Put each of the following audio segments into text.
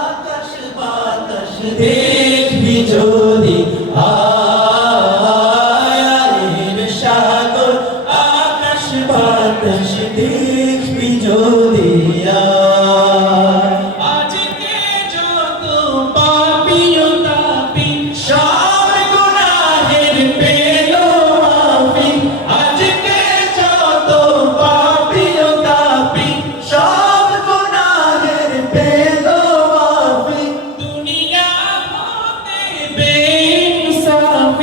আকাশ বাতাস দেখবি জোর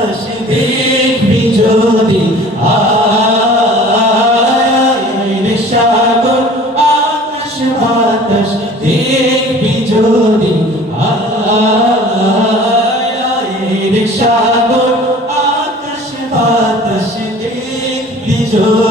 তসবিহ বিজোদি আয় নিশাগর আকাশ বাতাস দেখবি যদি আয় নিশাগর আকাশ বাতাস দেখবি যদি